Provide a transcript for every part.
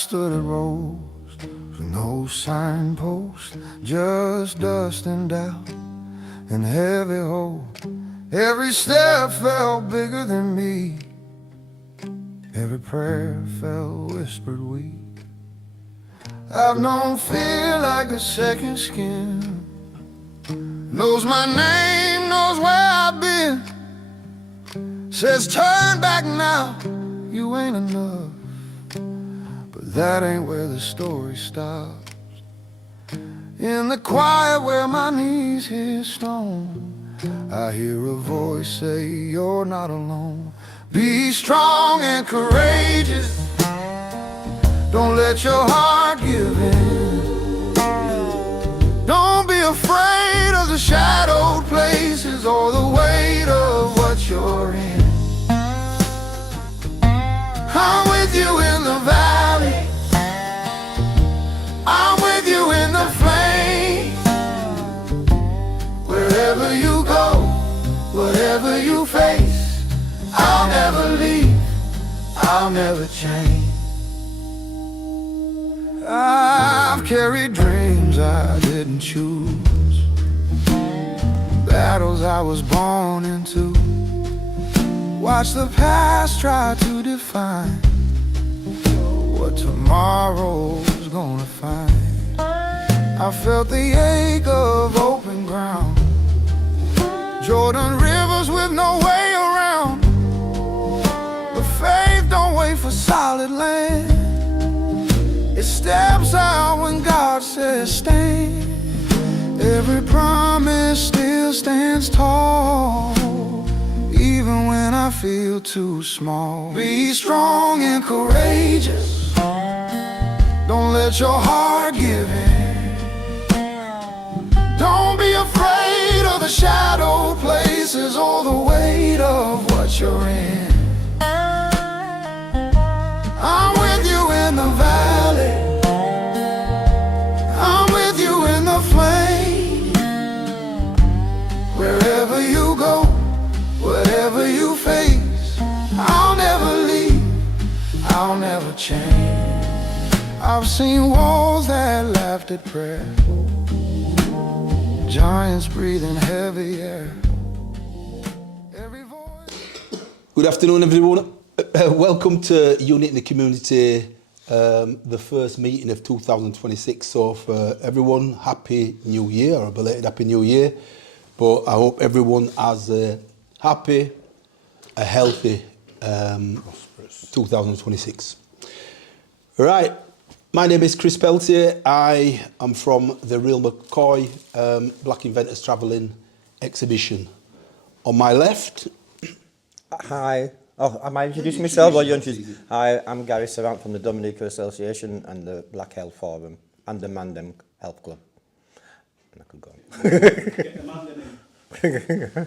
stood at rows with no signpost, just dust and doubt and heavy hope. Every step felt bigger than me, every prayer felt whispered weak. I've known fear like a second skin, knows my name, knows where I've been, says turn back now, you ain't enough. But that ain't where the story stops. In the quiet where my knees hit stone, I hear a voice say you're not alone. Be strong and courageous, don't let your heart give in. Don't be afraid of the shadowed places or the weight of what you're in. I'm with you in the valley, I'm with you in the flames. Wherever you go, whatever you face, I'll never leave, I'll never change. I've carried dreams I didn't choose, battles I was born into. Watch the past try to define what tomorrow's gonna find. I felt the ache of open ground, Jordan rivers with no way around. But faith don't wait for solid land, it steps out when God says stand. Every promise still stands tall, even when I feel too small. Be strong and courageous, don't let your heart give in. Don't be afraid of the shadow places or the weight of what you're in. I'm with you in the valley, I'm with you in the flame. Wherever you go, whatever you face, I'll never leave, I'll never change. I've seen walls that laughed at prayer, giants breathing heavy air. Every voice. Good afternoon, everyone. Welcome to Unit in the Community, the first meeting of 2026. So for everyone, Happy New Year, or a belated Happy New Year. But I hope everyone has a happy, a healthy 2026. Right, my name is Chris Peltier. I am from the Real McCoy Black Inventors Travelling Exhibition. On my left... Hi. Oh, am I introducing myself or you introduce? Hi, I'm Gary Savant from the Dominica Association and the Black Health Forum and the Mandem Health Club. And I could go on.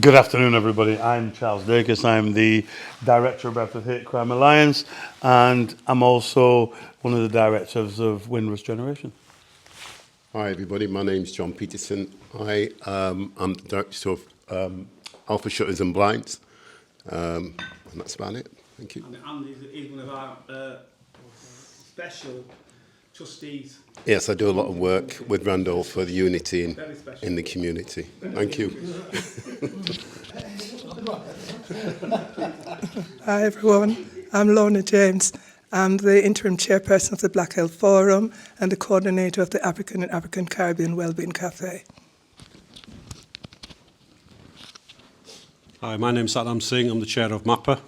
Good afternoon, everybody. I'm Charles Dacres. I'm the Director of Bradford Hate Crime Alliance, and I'm also one of the directors of Windrush Generation. Hi, everybody. My name's John Peterson. I'm the Director of Alpha Shutters and Blinds. And that's about it. Thank you. And he's one of our special trustees. Yes, I do a lot of work with Randolph for the unity in the community. Thank you. Hi everyone, I'm Lorna James. I'm the interim chairperson of the Black Health Forum and the coordinator of the African and African Caribbean Wellbeing Cafe. Hi, my name's Satnam Singh. I'm the chair of MAPA.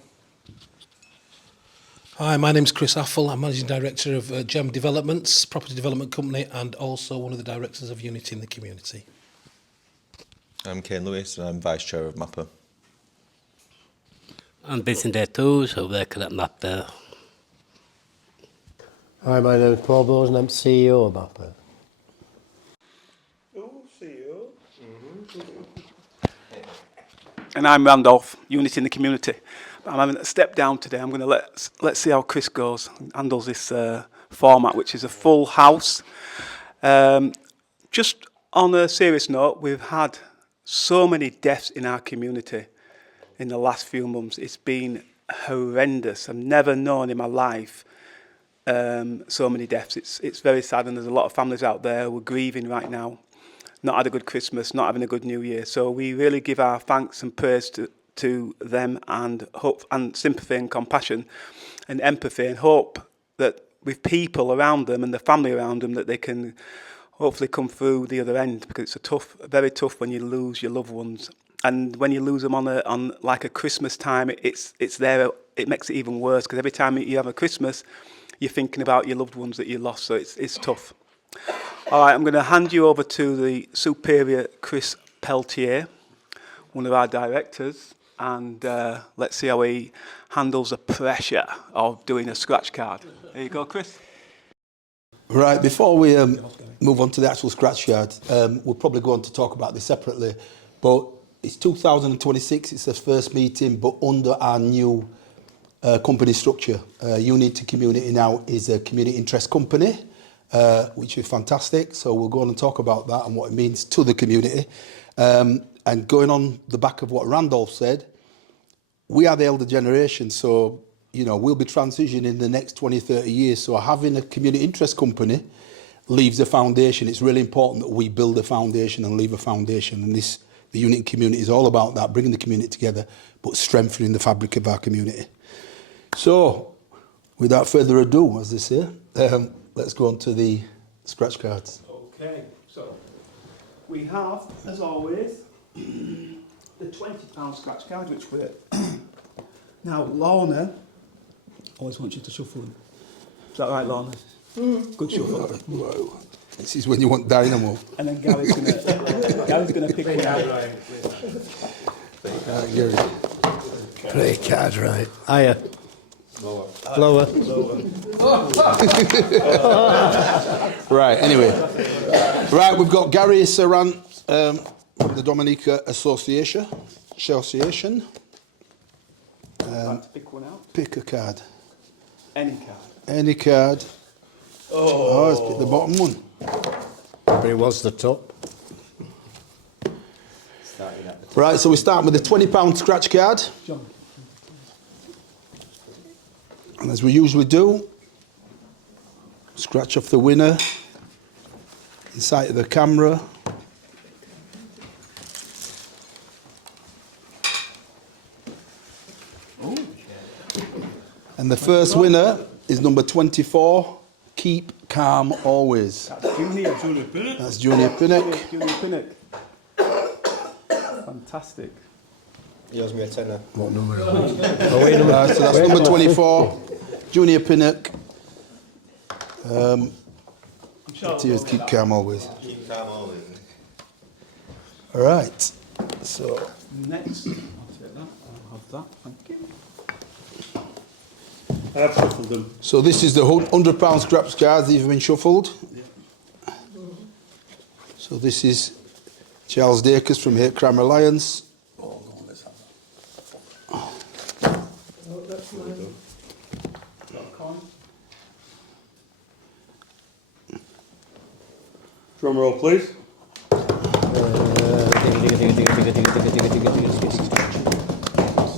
Hi, my name's Chris Affle. I'm Managing Director of Gem Developments, property development company, and also one of the directors of Unity in the Community. I'm Cain Lewis, and I'm Vice Chair of MAPA. I'm Vincent ETHOS, I work at MAPA. Hi, my name is Paul Bose, and I'm CEO of MAPA. And I'm Randolph, Unity in the Community. I'm having a step down today. I'm going to let's see how Chris goes and handles this format, which is a full house. Just on a serious note, we've had so many deaths in our community in the last few months. It's been horrendous. I've never known in my life so many deaths. It's very sad, and there's a lot of families out there who are grieving right now, not had a good Christmas, not having a good New Year. So we really give our thanks and praise to them, and hope and sympathy and compassion and empathy, and hope that with people around them and the family around them that they can hopefully come through the other end, because it's very tough when you lose your loved ones. And when you lose them on like a Christmas time, it's there. It makes it even worse, because every time you have a Christmas, you're thinking about your loved ones that you lost. So it's tough. All right, I'm going to hand you over to the Superior Chris Peltier, one of our directors, and let's see how he handles the pressure of doing a scratch card. There you go, Chris. Right, before we move on to the actual scratch card, we'll probably go on to talk about this separately, but it's 2026, it's the first meeting, but under our new company structure. Unity Community now is a community interest company, which is fantastic. So we'll go on and talk about that and what it means to the community. And going on the back of what Randolph said, we are the elder generation, so we'll be transitioning in the next 20, 30 years. So having a community interest company leaves a foundation. It's really important that we build a foundation and leave a foundation. And the Unity Community is all about that, bringing the community together, but strengthening the fabric of our community. So, without further ado, as they say, let's go on to the scratch cards. Okay, so we have, as always, the £20 scratch card, which we're now Lorna always wants you to shuffle them. Is that right, Lorna? Good shuffle. Whoa. This is when you want dynamo. And then Gary's gonna pick one out. Gary. Play card right. Higher. Lower. Right, anyway. Right, we've got Gary Saran, the Dominica Association. Pick one out. Pick a card. Any card. Any card. Oh, let's pick the bottom one. But it was the top. Right, so we start with the £20 scratch card. John. And as we usually do, scratch off the winner in sight of the camera. And the first winner is number 24, Keep Calm Always. That's Junior Pinnock. That's Junior Pinnock. Junior Pinnock. Fantastic. He owes me a tenner. What number is it? Oh, wait a minute. So that's number 24, Junior Pinnock. Tears Keep Calm Always. Keep calm always. All right. So Next, I'll take that. I'll have that. Thank you. I've shuffled them. So this is the £100 scratch cards. These have been shuffled. Yeah. So this is Charles Dacres from Hate Crime Alliance. Oh, go on, let's have that. Oh, that's mine. Got a coin. Drum roll, please.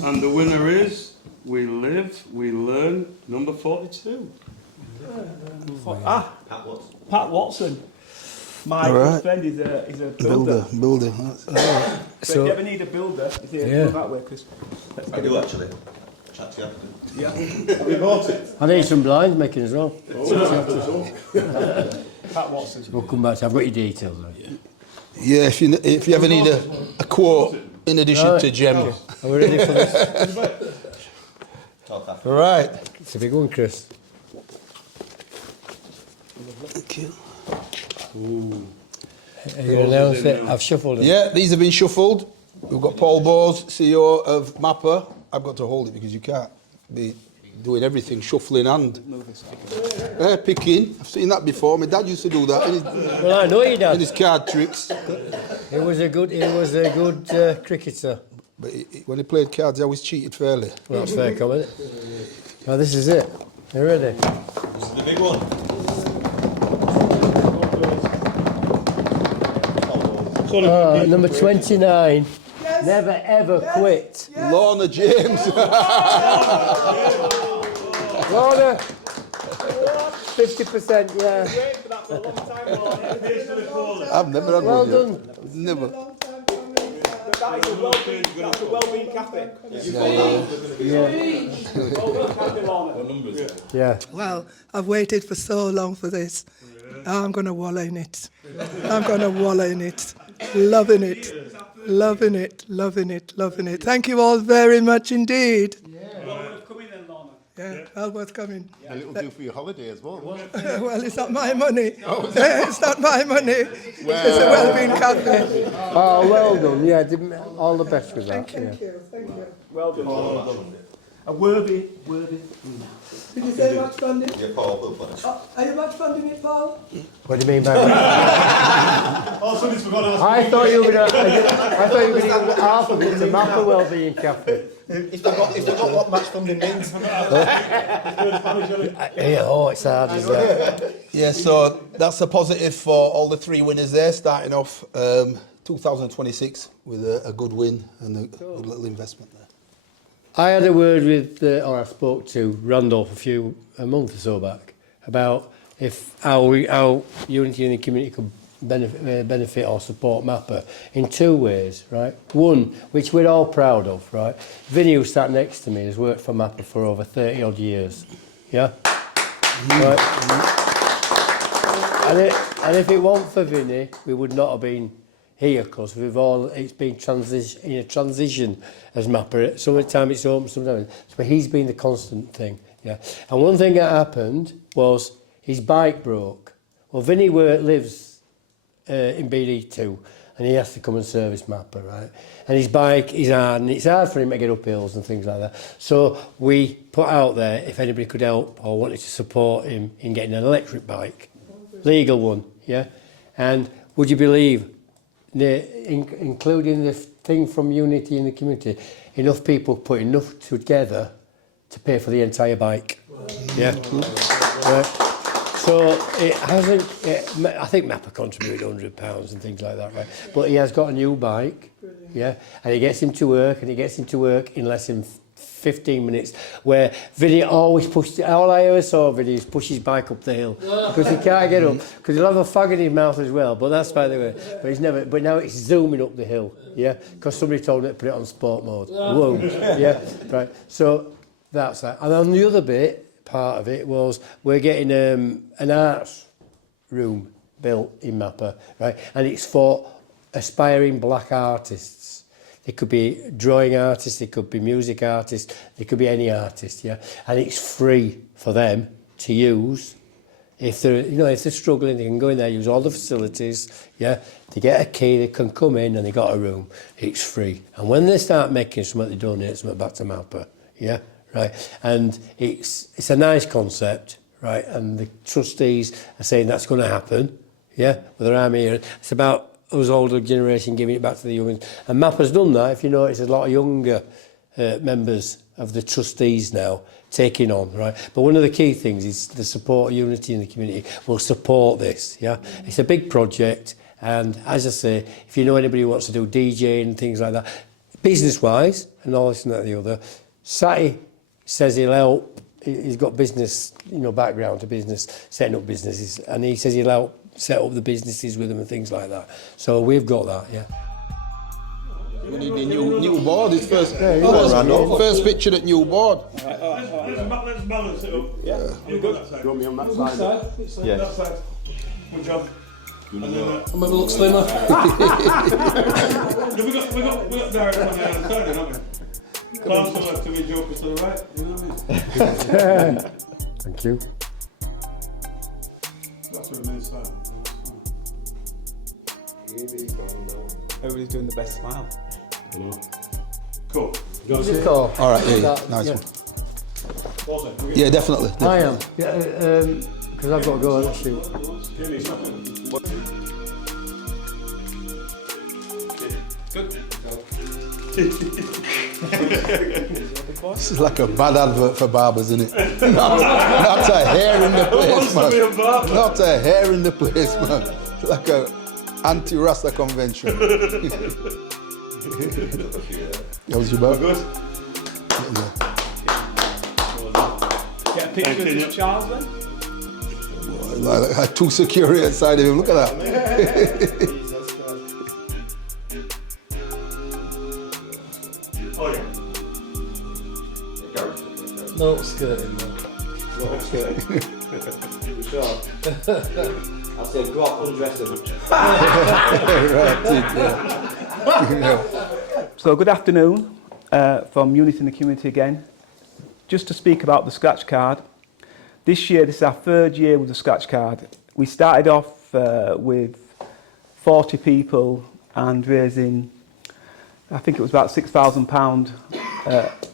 And the winner is We Live, We Learn, number 42. Pat Watson. My All good right. friend is a builder. Builder. That's, all right. So if you ever need a builder, is here that way, Chris. Let's I get do it. actually. Chat to you after. Yeah. Have you bought it? I need some blinds making as well. Pat Watson. We'll come back to. I've got your details. Right? Yeah, if you ever need a quote in addition to Gem. Are we ready for this? Talk after. All right. It's a big one, Chris. Thank you. Are you going to announce it? I've shuffled it. Yeah, these have been shuffled. We've got Paul Bose, CEO of Mapper. I've got to hold it because you can't be doing everything, shuffling and picking. I've seen that before. My dad used to do that Well, I know you, in Dad. his card tricks. He was a good cricketer. But when he played cards, he always cheated fairly. Well, that's fair comment. Now this is it. Are you ready? This is the big one. Number 29. Yes. Never ever quit. Yes. Lorna James. Lorna. 50%, yeah. I've never had Well one done. yet. Never. That's a well-being cafe. Yeah. Well, I've waited for so long for this. I'm going to wallow in it. I'm going to wallow in it. Loving it. Loving it. Loving it. Loving it. Thank you all very much indeed. Yeah, well worth coming. And it'll do for your holiday as well. Well, it's not my money. It's not my money. It's a well-being cafe. Oh, well done. Yeah, all the best with that. Thank Yeah. you. Thank you. Well done. A worthy. Did you say much funding? Yeah, Paul will fund it. Are you much funding it, Paul? What do you mean by that? I thought you were going to give half of it to Mappa Wellbeing Cafe. If they got what match funding means. Yeah, oh, it's hard, isn't it? Yeah, so that's a positive for all the three winners there, starting off 2026 with a good win and a good little investment there. I had a word with, or I spoke to Randolph a month or so back about how Unity in the community could benefit or support Mappa in two ways, right? One, which we're all proud of, right? Vinny, who sat next to me, has worked for Mappa for over 30 odd years, yeah? Right? And if it weren't for Vinny, we would not have been here, because it's been in a transition as Mappa. Sometimes it's open, sometimes, but he's been the constant thing, yeah? And one thing that happened was his bike broke. Well, Vinny lives in BD2, and he has to come and service Mappa, right? And his bike is hard, and it's hard for him to get up hills and things like that. So we put out there if anybody could help or wanted to support him in getting an electric bike, legal one, yeah? And would you believe, including the thing from Unity in the community, enough people put enough together to pay for the entire bike, yeah? Right. So it hasn't. I think Mappa contributed £100 and things like that, right? But he has got a new bike, yeah, and he gets him to work, in less than 15 minutes. Where Vinny always pushed. All I ever saw of Vinny is push his bike up the hill because he can't get up, because he'll have a fag in his mouth as well. But that's by the way. But he's never. But now it's zooming up the hill, yeah, because somebody told him to put it on sport mode. Whoa, yeah, right. So that's that. And on the other bit. Part of it was we're getting an arts room built in Mappa, right? And it's for aspiring black artists. It could be drawing artists, it could be music artists, it could be any artist, yeah. And it's free for them to use. If they're struggling, they can go in there, use all the facilities, yeah. They get a key, they can come in, and they got a room. It's free. And when they start making something, they donate something back to Mappa, yeah. Right, and it's a nice concept, right? And the trustees are saying that's going to happen, yeah. Whether I'm here, it's about us older generation giving it back to the young ones. And Mappa's done that. If you notice, there's a lot of younger members of the trustees now taking on, right? But one of the key things is the support of Unity in the community will support this, yeah. It's a big project, and as I say, if you know anybody who wants to do DJing and things like that, business-wise and all this and that and the other, Satty says he'll help. He's got business, background to business, setting up businesses, and he says he'll help set up the businesses with them and things like that. So we've got that, yeah. We need a new board. It's first picture at new board. Let's balance it up. Yeah. You got that side. You want me on that side? Yeah. That side. Good job. I'm going to look slimmer. We got Derek on the other side, haven't we? Pass left to me, Joker to the right, you know what I mean? Thank you. That's what it means, that. Everybody's doing the best smile. Cool. All right, yeah, nice one. Yeah, definitely. I am, because I've got to go on the shoot. Good. This is like a bad advert for barbers, isn't it? Not a hair in the place, man. Not a hair in the place, man. It's like a anti-Rasta convention. How's your back? Good. Get a picture of Charles then? Like too secure inside of him. Look at that. Oh yeah. No skirting, no. No skirting. Sure. I'll say go up undressing. So good afternoon from Unity in the Community again. Just to speak about the scratch card. This year, this is our third year with the scratch card. We started off with 40 people and raising, I think it was about £6,000,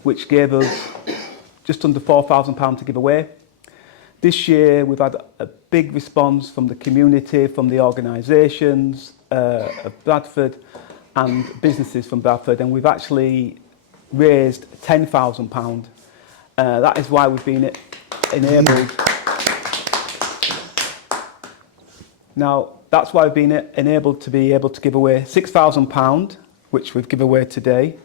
which gave us just under £4,000 to give away. This year, we've had a big response from the community, from the organisations of Bradford and businesses from Bradford, and we've actually raised £10,000. That is why we've been enabled. Now, that's why we've been enabled to be able to give away £6,000, which we've given away today,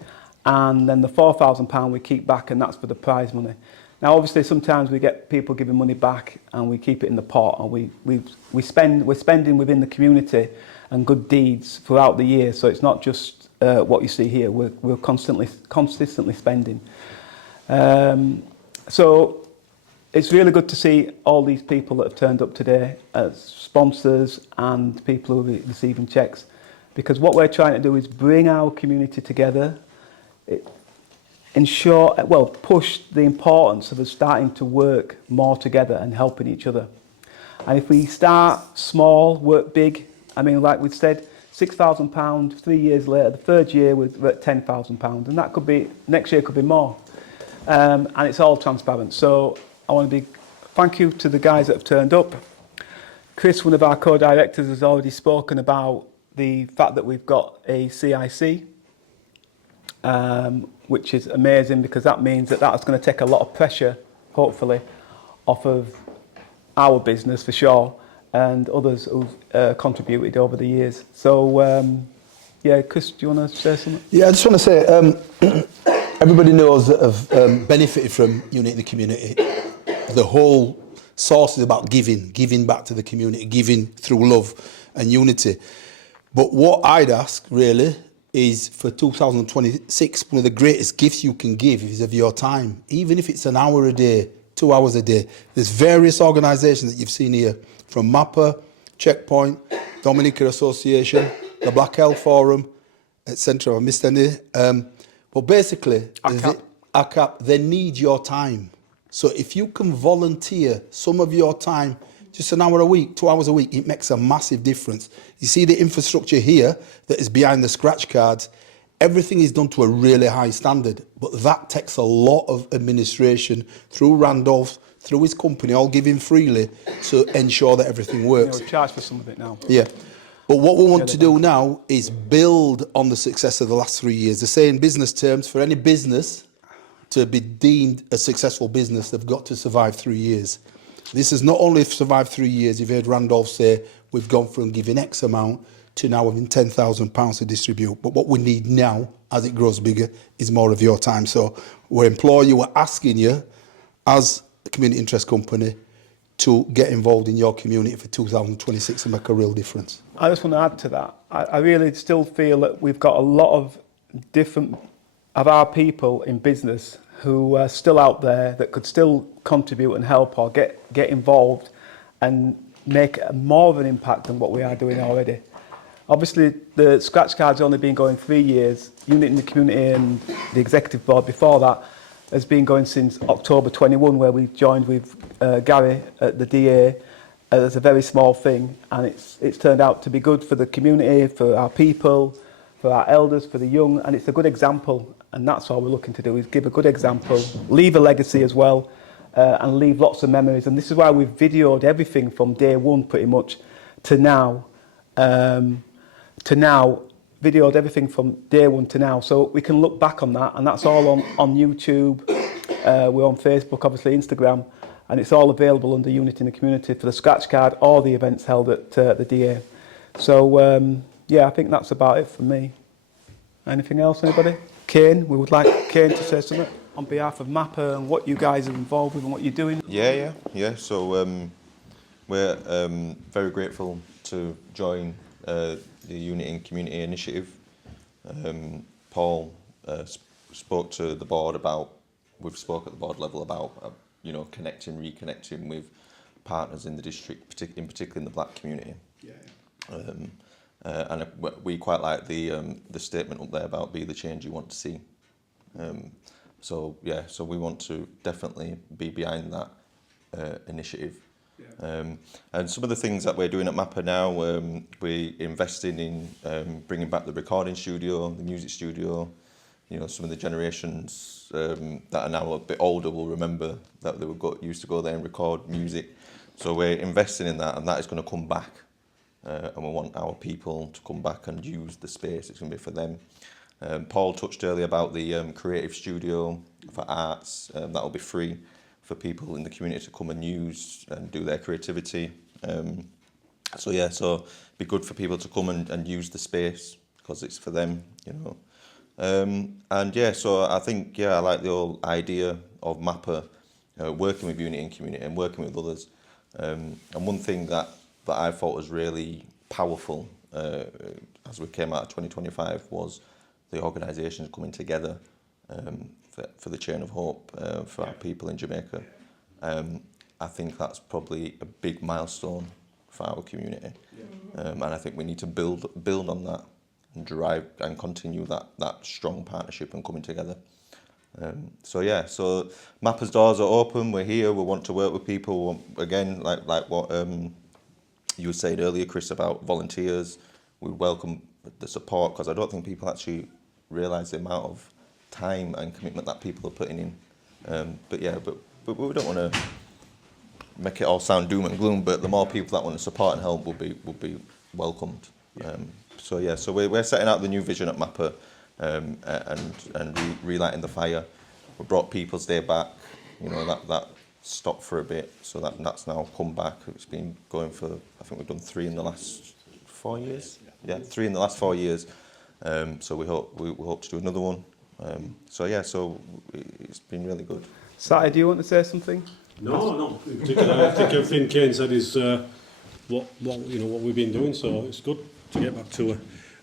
and then the £4,000 we keep back, and that's for the prize money. Now, obviously, sometimes we get people giving money back, and we keep it in the pot, and we're spending within the community and good deeds throughout the year. So it's not just what you see here. We're consistently spending. So it's really good to see all these people that have turned up today as sponsors and people who are receiving cheques, because what we're trying to do is bring our community together, push the importance of us starting to work more together and helping each other. And if we start small, work big, I mean, like we said, £6,000, 3 years later, the third year we're at £10,000, and that could be, next year could be more. And it's all transparent. So I want to thank you to the guys that have turned up. Chris, one of our co-directors, has already spoken about the fact that we've got a CIC, which is amazing, because that means that that's going to take a lot of pressure, hopefully, off of our business for sure, and others who've contributed over the years. So, yeah, Chris, do you want to say something? Yeah, I just want to say, everybody knows that have benefited from Unity in the Community. The whole source is about giving back to the community, giving through love and unity. But what I'd ask, really, is for 2026, one of the greatest gifts you can give is of your time, even if it's an hour a day, 2 hours a day. There's various organisations that you've seen here, from MAPA, Checkpoint, Dominica Association, the Black Health Forum, etc. I missed any. But basically, ACAP, they need your time. So if you can volunteer some of your time, just an hour a week, 2 hours a week, it makes a massive difference. You see the infrastructure here that is behind the scratch cards, everything is done to a really high standard, but that takes a lot of administration through Randolph, through his company, all giving freely to ensure that everything works. Yeah, we charge for some of it now. Yeah. But what we want to do now is build on the success of the last 3 years. They say in business terms, for any business to be deemed a successful business, they've got to survive 3 years. This has not only survived 3 years, you've heard Randolph say, we've gone from giving X amount to now having £10,000 to distribute. But what we need now, as it grows bigger, is more of your time. So we're imploring you, we're asking you, as a community interest company, to get involved in your community for 2026 and make a real difference. I just want to add to that. I really still feel that we've got a lot of different of our people in business who are still out there that could still contribute and help or get involved and make more of an impact than what we are doing already. Obviously, the scratch card's only been going 3 years. Unity in the Community and the executive board before that has been going since October 21, where we joined with Gary at the DA as a very small thing, and it's turned out to be good for the community, for our people, for our elders, for the young, and it's a good example, and that's all we're looking to do, is give a good example, leave a legacy as well, and leave lots of memories. And this is why we've videoed everything from day one pretty much to now, videoed everything from day one to now, so we can look back on that, and that's all on YouTube. We're on Facebook, obviously Instagram, and it's all available under Unity in the Community for the scratch card or the events held at the DA. So yeah, I think that's about it for me. Anything else, anybody? Cain, we would like Cain to say something on behalf of MAPA and what you guys are involved with and what you're doing. Yeah. So we're very grateful to join the Unity and Community Initiative. Paul spoke to the board about, we've spoke at the board level about, you know, reconnecting with partners in the district, in particular in the black community. And we quite like the statement up there about be the change you want to see. So yeah, so we want to definitely be behind that initiative. And some of the things that we're doing at MAPA now, we're investing in bringing back the recording studio, the music studio. You know, some of the generations that are now a bit older will remember that they used to go there and record music. So we're investing in that, and that is going to come back. And we want our people to come back and use the space. It's going to be for them. Paul touched earlier about the creative studio for arts. That will be free for people in the community to come and use and do their creativity. So yeah, so it'd be good for people to come and use the space because it's for them, you know. And yeah, so I think, yeah, I like the whole idea of MAPA working with Unity and Community and working with others. And one thing that I thought was really powerful as we came out of 2025 was the organisations coming together for the Chain of Hope for our people in Jamaica. I think that's probably a big milestone for our community, and I think we need to build on that and drive and continue that strong partnership and coming together. So yeah, so MAPA's doors are open. We're here. We want to work with people. Again, like what you were saying earlier, Chris, about volunteers. We welcome the support because I don't think people actually realise the amount of time and commitment that people are putting in. But yeah, but we don't want to make it all sound doom and gloom. But the more people that want to support and help will be welcomed. So yeah, so we're setting out the new vision at MAPA and relighting the fire. We brought People's Day back. You know, that stopped for a bit, so that's now come back. It's been going for, I think we've done 3 in the last 4 years. Yeah, 3 in the last 4 years. So we hope to do another one. So yeah, so it's been really good. Satty, do you want to say something? No. In particular, I think everything Cain said is what we've been doing. So it's good to get back to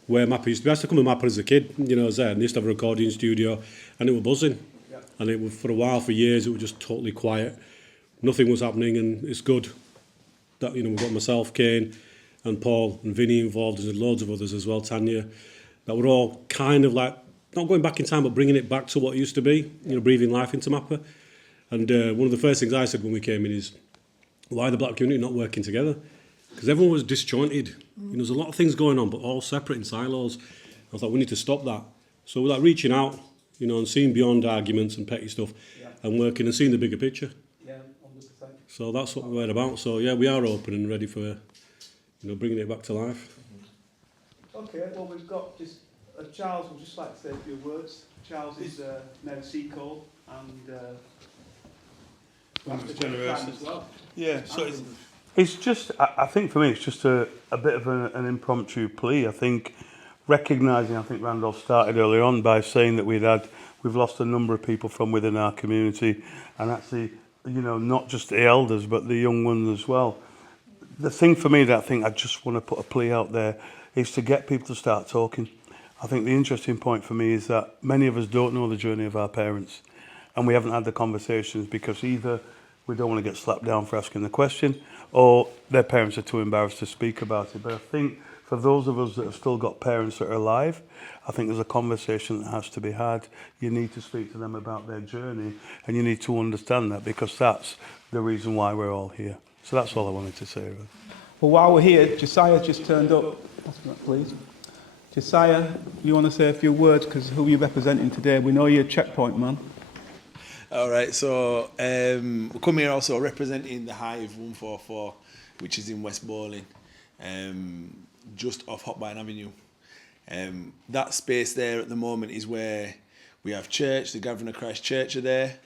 where MAPA used to be. I used to come to MAPA as a kid. You know, as I used to have a recording studio, and it was buzzing. Yeah. And it was for a while, for years, it was just totally quiet. Nothing was happening, and it's good that we've got myself, Cain, and Paul and Vinny involved, and loads of others as well, Tanya, that were all kind of like not going back in time, but bringing it back to what it used to be. You know, breathing life into MAPA. And one of the first things I said when we came in is, why the black community not working together? Because everyone was disjointed. You know, there's a lot of things going on, but all separate in silos. I thought we need to stop that. So we're like reaching out, you know, and seeing beyond arguments and petty stuff, and working and seeing the bigger picture. Yeah, 100%. So that's what we're about. So yeah, we are open and ready for, bringing it back to life. Okay, well we've got just Charles would just like to say a few words. Charles is now Seacole and. Generation. Well. Yeah, so it's just, I think for me, it's just a bit of an impromptu plea. I think recognising, I think Randolph started earlier on by saying that we've lost a number of people from within our community, and actually, not just the elders, but the young ones as well. The thing for me that I think I just want to put a plea out there is to get people to start talking. I think the interesting point for me is that many of us don't know the journey of our parents. And we haven't had the conversations because either we don't want to get slapped down for asking the question, or their parents are too embarrassed to speak about it. But I think for those of us that have still got parents that are alive, I think there's a conversation that has to be had. You need to speak to them about their journey, and you need to understand that, because that's the reason why we're all here. So that's all I wanted to say. Really. Well, while we're here, Jahsiah just turned up. Please. Jahsiah, you want to say a few words, because who are you representing today? We know you're a checkpoint man. All right, so we come here also representing the Hive 144, which is in West Bowling, just off Hotbine Avenue. That space there at the moment is where we have church, the Gathering of Christ Church are there.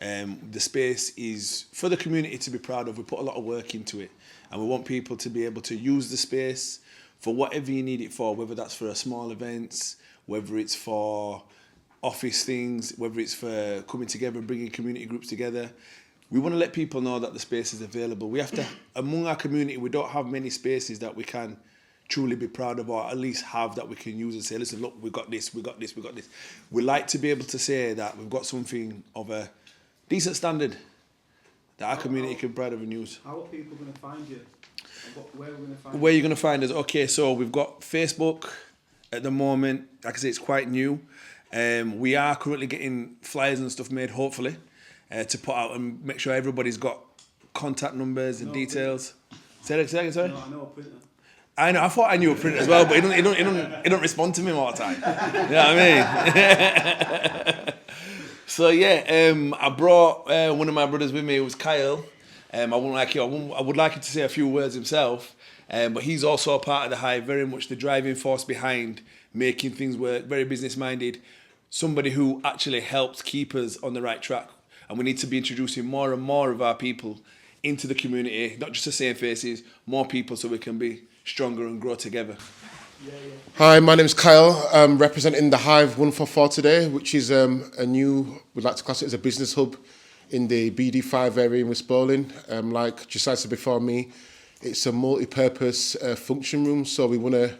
The space is for the community to be proud of. We put a lot of work into it, and we want people to be able to use the space for whatever you need it for, whether that's for a small events, whether it's for office things, whether it's for coming together and bringing community groups together. we want to let people know that the space is available. We have to, among our community, we don't have many spaces that we can truly be proud of, or at least have that we can use and say, listen, look, we got this, we got this, we got this. We like to be able to say that we've got something of a decent standard that our community can proud of and use. How are people going to find you? Where are we going to find you? Where you're going to find us? Okay, so we've got Facebook at the moment. Like I say, it's quite new. We are currently getting flyers and stuff made, hopefully, to put out and make sure everybody's got contact numbers and details. Say that again, sorry? No, I know a printer. I know. I thought I knew a printer as well, but he don't respond to me all the time. You know what I mean? So yeah, I brought one of my brothers with me. It was Kyle. I would like him to say a few words himself, but he's also a part of the Hive, very much the driving force behind making things work. Very business minded, somebody who actually helps keep us on the right track. And we need to be introducing more and more of our people into the community, not just the same faces, more people, so we can be stronger and grow together. Hi, my name's Kyle. I'm representing the Hive 144 today, which is a new, we'd like to class it as a business hub in the BD5 area in West Bowling. Like Jahsiah said before me, it's a multi-purpose function room, so we want to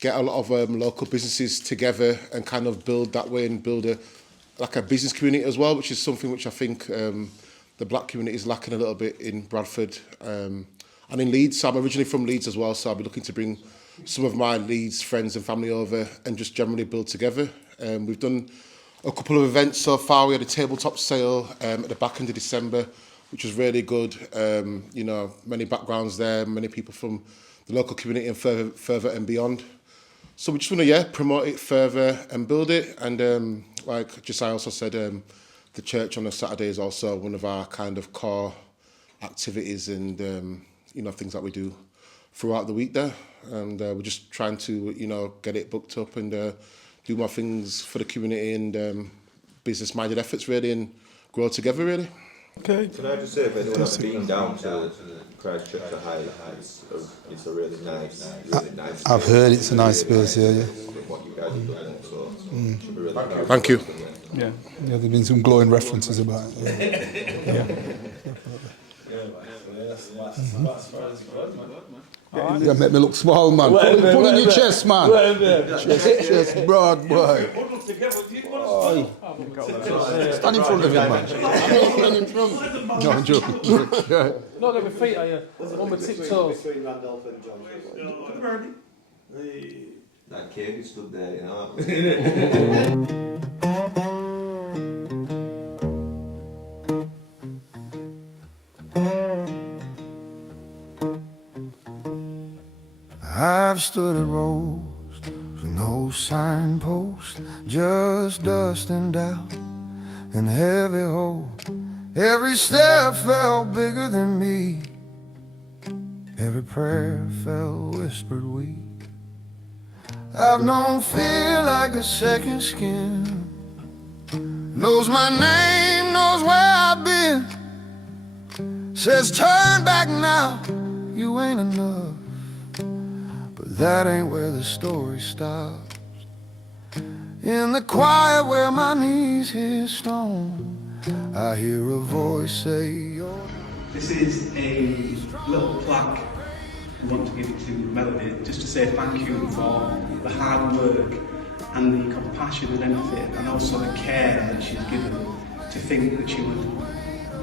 get a lot of local businesses together and kind of build that way and build a business community as well, which is something which I think the black community is lacking a little bit in Bradford and in Leeds. So I'm originally from Leeds as well, so I'll be looking to bring some of my Leeds friends and family over and just generally build together. We've done a couple of events so far. We had a tabletop sale at the back end of December, which was really good. You know, many backgrounds there, many people from the local community and further and beyond. So we just want to, promote it further and build it. And like Jahsiah also said, the church on a Saturday is also one of our kind of core activities and, things that we do throughout the week there. And we're just trying to, get it booked up and do more things for the community and business-minded efforts, really, and grow together, really. Okay. Can I just say, if anyone has been down to Christchurch to High, it's a really nice. I've heard it's a nice space here, yeah. What you guys are doing, so should be really proud. Thank you. Yeah, there's been some glowing references about it. Yeah, make me look small, man. Put in your chest, man. Chest, broad, boy. Stand in front of him, man. No, I'm joking. Not at my feet, are you? On my tiptoes. Between Randolph and John. That Cain stood there, you know. I've stood at roads with no signpost, just dust and doubt and heavy hope. Every step felt bigger than me, every prayer felt whispered weak. I've known fear like a second skin, knows my name, knows where I've been, says turn back now, you ain't enough. But that ain't where the story stops. In the quiet where my knees hit stone, I hear a voice say, This is a little plaque we want to give to Melody, just to say thank you for the hard work and the compassion and empathy and also the care that she's given. To think that she would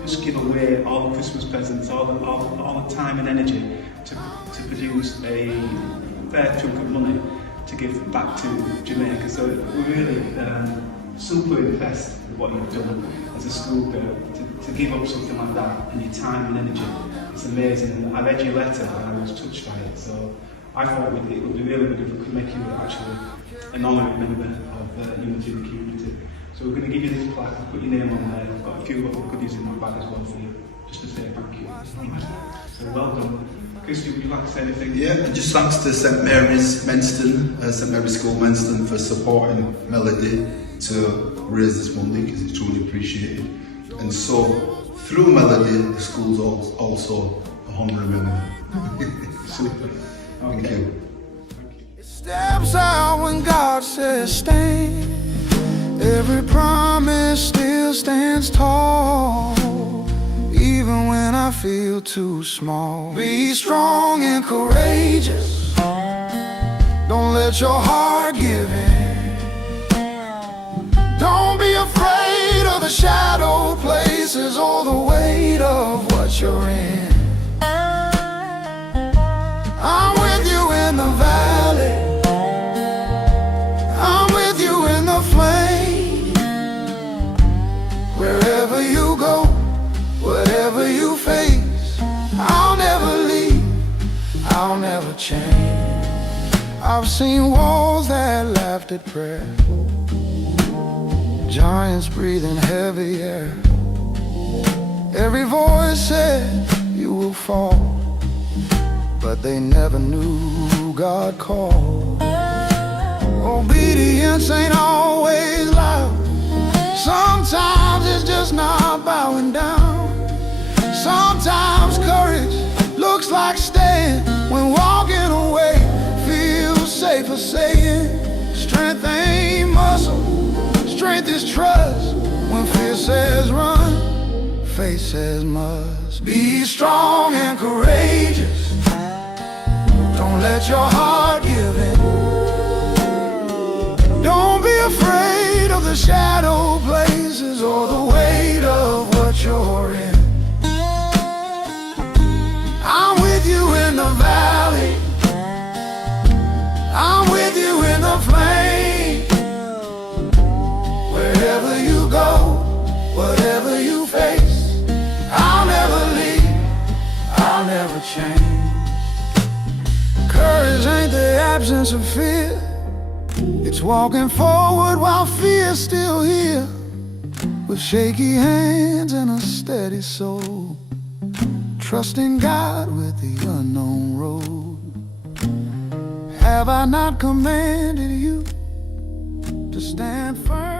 just give away all the Christmas presents, all the time and energy to produce a fair chunk of money to give back to Jamaica. So we're really super impressed with what you've done as a schoolgirl to give up something like that and your time and energy. It's amazing. And I read your letter and I was touched by it. So I thought it would be really good if we could make you actually an honorary member of Unity in the Community. So we're going to give you this plaque, put your name on there. We've got a few little goodies in my bag as well for you, just to say thank you. So well done. Christy, would you like to say anything? Yeah, and just thanks to St Mary's Menston, St Mary's School Menston for supporting Melody to raise this money because it's truly appreciated. And so, through Melody, the school's also a honorary member. Super. Thank you. steps out when God says stand. Every promise still stands tall. even when I feel too small. Be strong and courageous. Don't let your heart give in. Don't be afraid of the shadow places or the weight of what you're in. I'm with you in the valley. I'm with you in the flame. Wherever you go, whatever you face, I'll never leave, I'll never change. I've seen walls that laughed at prayer, giants breathing heavy air. Every voice said you will fall, but they never knew God called. Obedience ain't always loud. Sometimes it's just not bowing down. Sometimes courage looks like staying when walking away feels safer saying. Strength ain't muscle, strength is trust. When fear says run, faith says must. Be strong and courageous. Don't let your heart give in. Don't be afraid of the shadow places or the weight of what you're in. I'm with you in the valley. I'm with you in the flame. Wherever you go, whatever you face, I'll never leave, I'll never change. Courage ain't the absence of fear. It's walking forward while fear's still here, with shaky hands and a steady soul, trusting God with the unknown road. Have I not commanded you to stand firm?